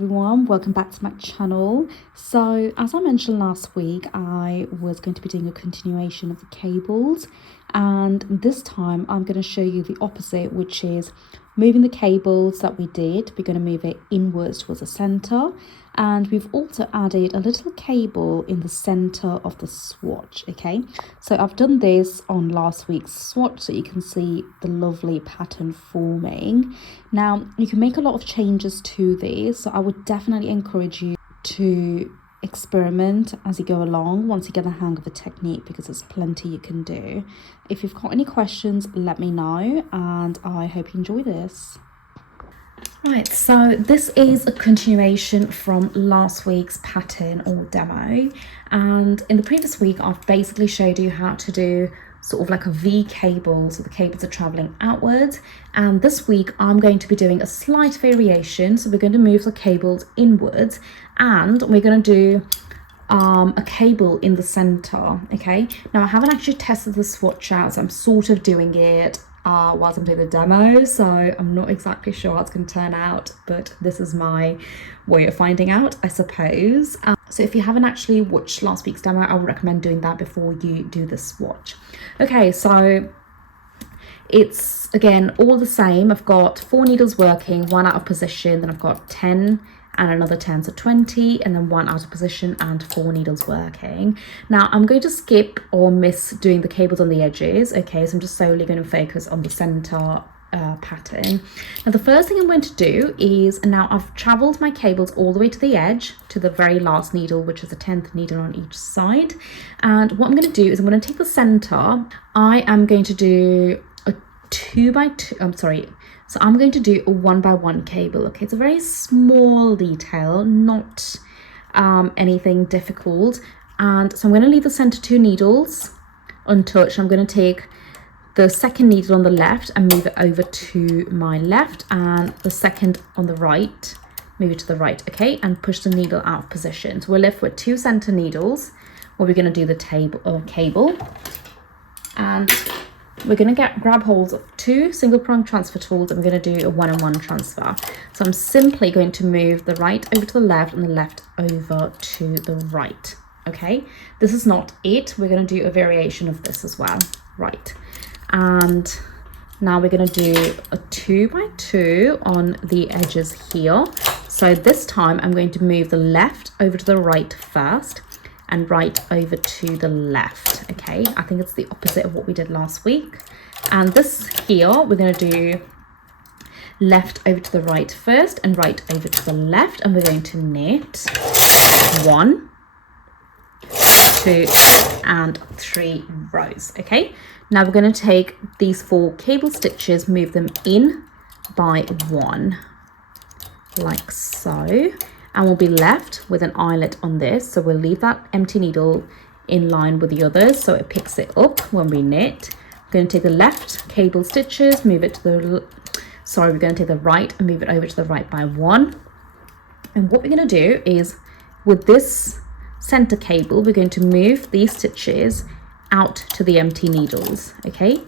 everyone, welcome back to my channel. So as I mentioned last week, I was going to be doing a continuation of the cables, and this time I'm going to show you the opposite, which is moving the cables that we did. We're going to move it inwards towards the center, and we've also added a little cable in the center of the swatch. Okay, so I've done this on last week's swatch so you can see the lovely pattern forming. Now you can make a lot of changes to this, so I would definitely encourage you to experiment as you go along once you get the hang of the technique, because there's plenty you can do. If you've got any questions, let me know, and I hope you enjoy this. Right, so this is a continuation from last week's pattern or demo, and in the previous week I've basically showed you how to do sort of like a V cable, so the cables are traveling outwards, and this week I'm going to be doing a slight variation. So we're going to move the cables inwards, and we're going to do a cable in the center. Okay, now I haven't actually tested the swatch out, so I'm sort of doing it whilst I'm doing the demo, so I'm not exactly sure how it's going to turn out, but this is my way of finding out, I suppose. So if you haven't actually watched last week's demo, I would recommend doing that before you do the swatch. Okay, so it's again all the same. I've got 4 needles working, 1 out of position, then I've got 10 and another 10, so 20, and then 1 out of position and 4 needles working. Now I'm going to skip or miss doing the cables on the edges. Okay, so I'm just solely going to focus on the center pattern. Now the first thing I'm going to do is, now I've traveled my cables all the way to the edge, to the very last needle, which is the 10th needle on each side, and what I'm going to do is I'm going to take the center. I am going to do a 2 by 2, so I'm going to do a 1 by 1 cable. Okay, it's a very small detail, not anything difficult, and so I'm going to leave the center 2 needles untouched. I'm going to take the second needle on the left and move it over to my left, and the second on the right, move it to the right. Okay, and push the needle out of position. So we're left with 2 center needles where we're going to do the cable, and we're going to grab hold of 2 single prong transfer tools, and we're going to do a 1-on-1 transfer. So I'm simply going to move the right over to the left and the left over to the right. Okay, this is not it. We're going to do a variation of this as well. Right, and now we're going to do a 2 by 2 on the edges here. So this time I'm going to move the left over to the right first and right over to the left. Okay, I think it's the opposite of what we did last week. And this here, we're going to do left over to the right first and right over to the left, and we're going to knit 1, 2 and 3 rows. Okay, now we're going to take these 4 cable stitches, move them in by 1 like so, and we'll be left with an eyelet on this. So we'll leave that empty needle in line with the others so it picks it up when we knit. We're going to take the left cable stitches, move it to the we're going to take the right and move it over to the right by 1. And what we're going to do is, with this center cable, we're going to move these stitches out to the empty needles. Okay,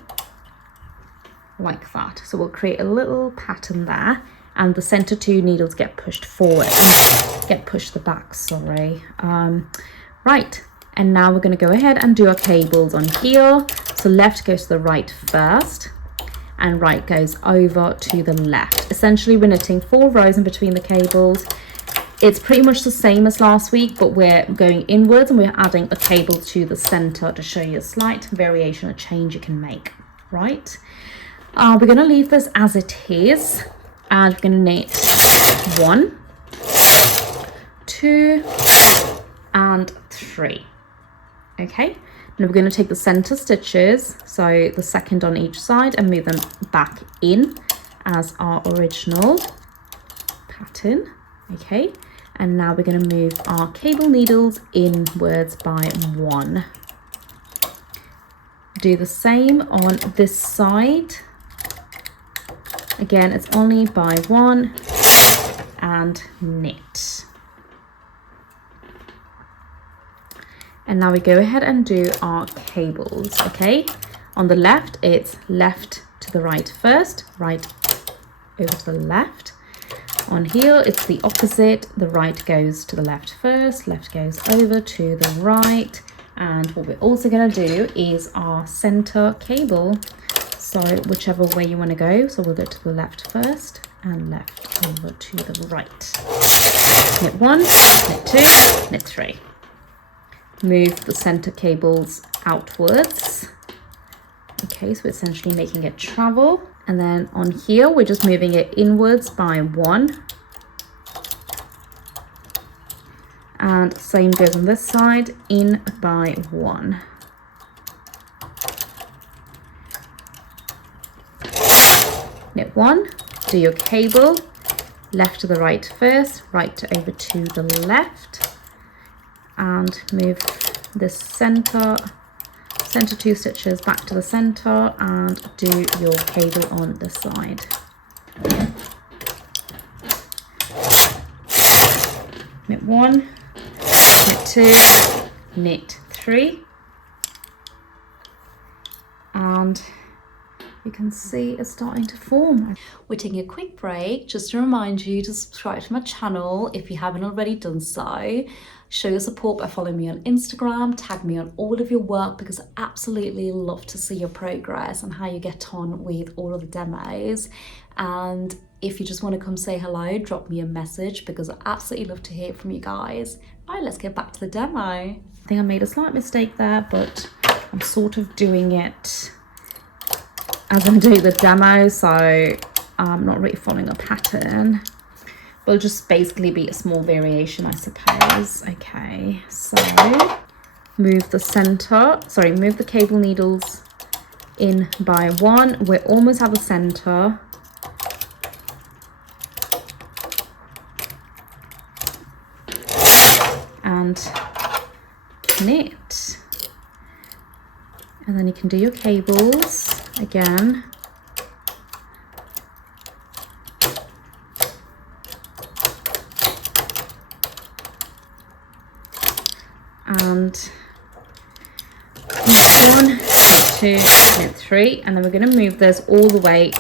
like that. So we'll create a little pattern there, and the center 2 needles get pushed forward, get pushed to the back, sorry. Right, and now we're going to go ahead and do our cables on here. So left goes to the right first, and right goes over to the left. Essentially we're knitting 4 rows in between the cables. It's pretty much the same as last week, but we're going inwards and we're adding a cable to the center to show you a slight variation, a change you can make. Right, we're going to leave this as it is, and we're going to knit 1, 2 and 3. Okay, now we're going to take the center stitches, so the second on each side, and move them back in as our original pattern. Okay, and now we're going to move our cable needles inwards by 1. Do the same on this side. Again, it's only by 1, and knit. And now we go ahead and do our cables. Okay, on the left, it's left to the right first, right over to the left. On here, it's the opposite. The right goes to the left first, left goes over to the right. And what we're also going to do is our center cable. So whichever way you want to go. So we'll go to the left first and left over to the right. Knit 1, knit 2, knit 3. Move the center cables outwards. Okay, so we're essentially making it travel. And then on here, we're just moving it inwards by 1. And same goes on this side, in by 1. Knit 1, do your cable, left to the right first, right over to the left, and move this center 2 stitches back to the center and do your cable on this side. Knit 1, knit 2, knit 3, and you can see it's starting to form. We're taking a quick break just to remind you to subscribe to my channel if you haven't already done so. Show your support by following me on Instagram, tag me on all of your work because I absolutely love to see your progress and how you get on with all of the demos. And if you just want to come say hello, drop me a message because I absolutely love to hear from you guys. All right, let's get back to the demo. I think I made a slight mistake there, but I'm sort of doing it as I'm doing the demo, so I'm not really following a pattern. Will just basically be a small variation, I suppose. Okay, so move the cable needles in by 1. We're almost at the center. And knit. And then you can do your cables again. And knit 1, knit 2, knit 3, and then we're going to move this all the way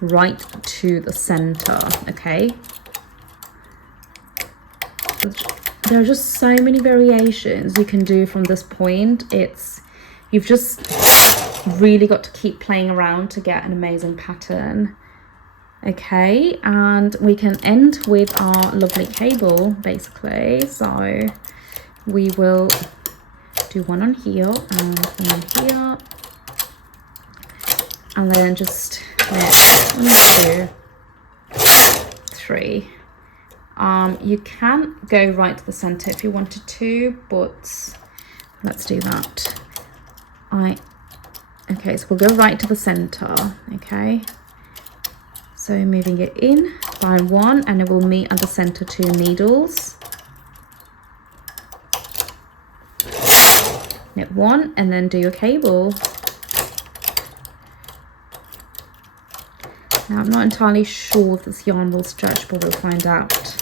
right to the center. Okay, there are just so many variations you can do from this point. You've just really got to keep playing around to get an amazing pattern. Okay, and we can end with our lovely cable basically. So we will do one on here and one on here, and then just knit 1, 2, 3. You can go right to the center if you wanted to, but let's do that. Okay, so we'll go right to the center. Okay, so moving it in by 1, and it will meet at the center 2 needles. Knit 1 and then do your cable. Now I'm not entirely sure if this yarn will stretch, but we'll find out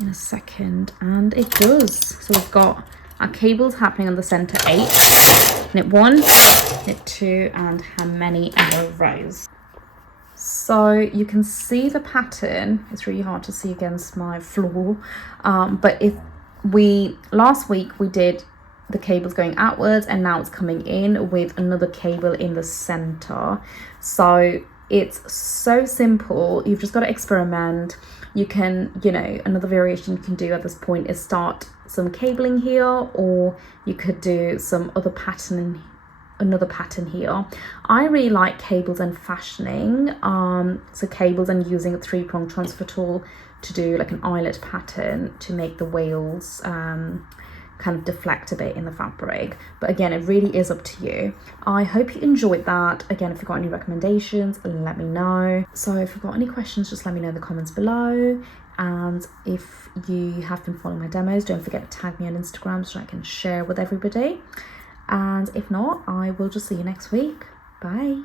in a second. And it does. So we've got our cables happening on the center 8. Knit 1, knit 2, and how many other rows. So you can see the pattern. It's really hard to see against my floor, but last week we did the cables going outwards, and now it's coming in with another cable in the center. So it's so simple. You've just got to experiment. You can, another variation you can do at this point is start some cabling here, or you could do some other pattern, another pattern here. I really like cables and fashioning. So cables and using a 3-prong transfer tool to do like an eyelet pattern to make the wales kind of deflect a bit in the fabric. But again, it really is up to you. I hope you enjoyed that. Again, if you've got any recommendations, let me know. So if you've got any questions, just let me know in the comments below. And if you have been following my demos, don't forget to tag me on Instagram so I can share with everybody. And if not, I will just see you next week. Bye.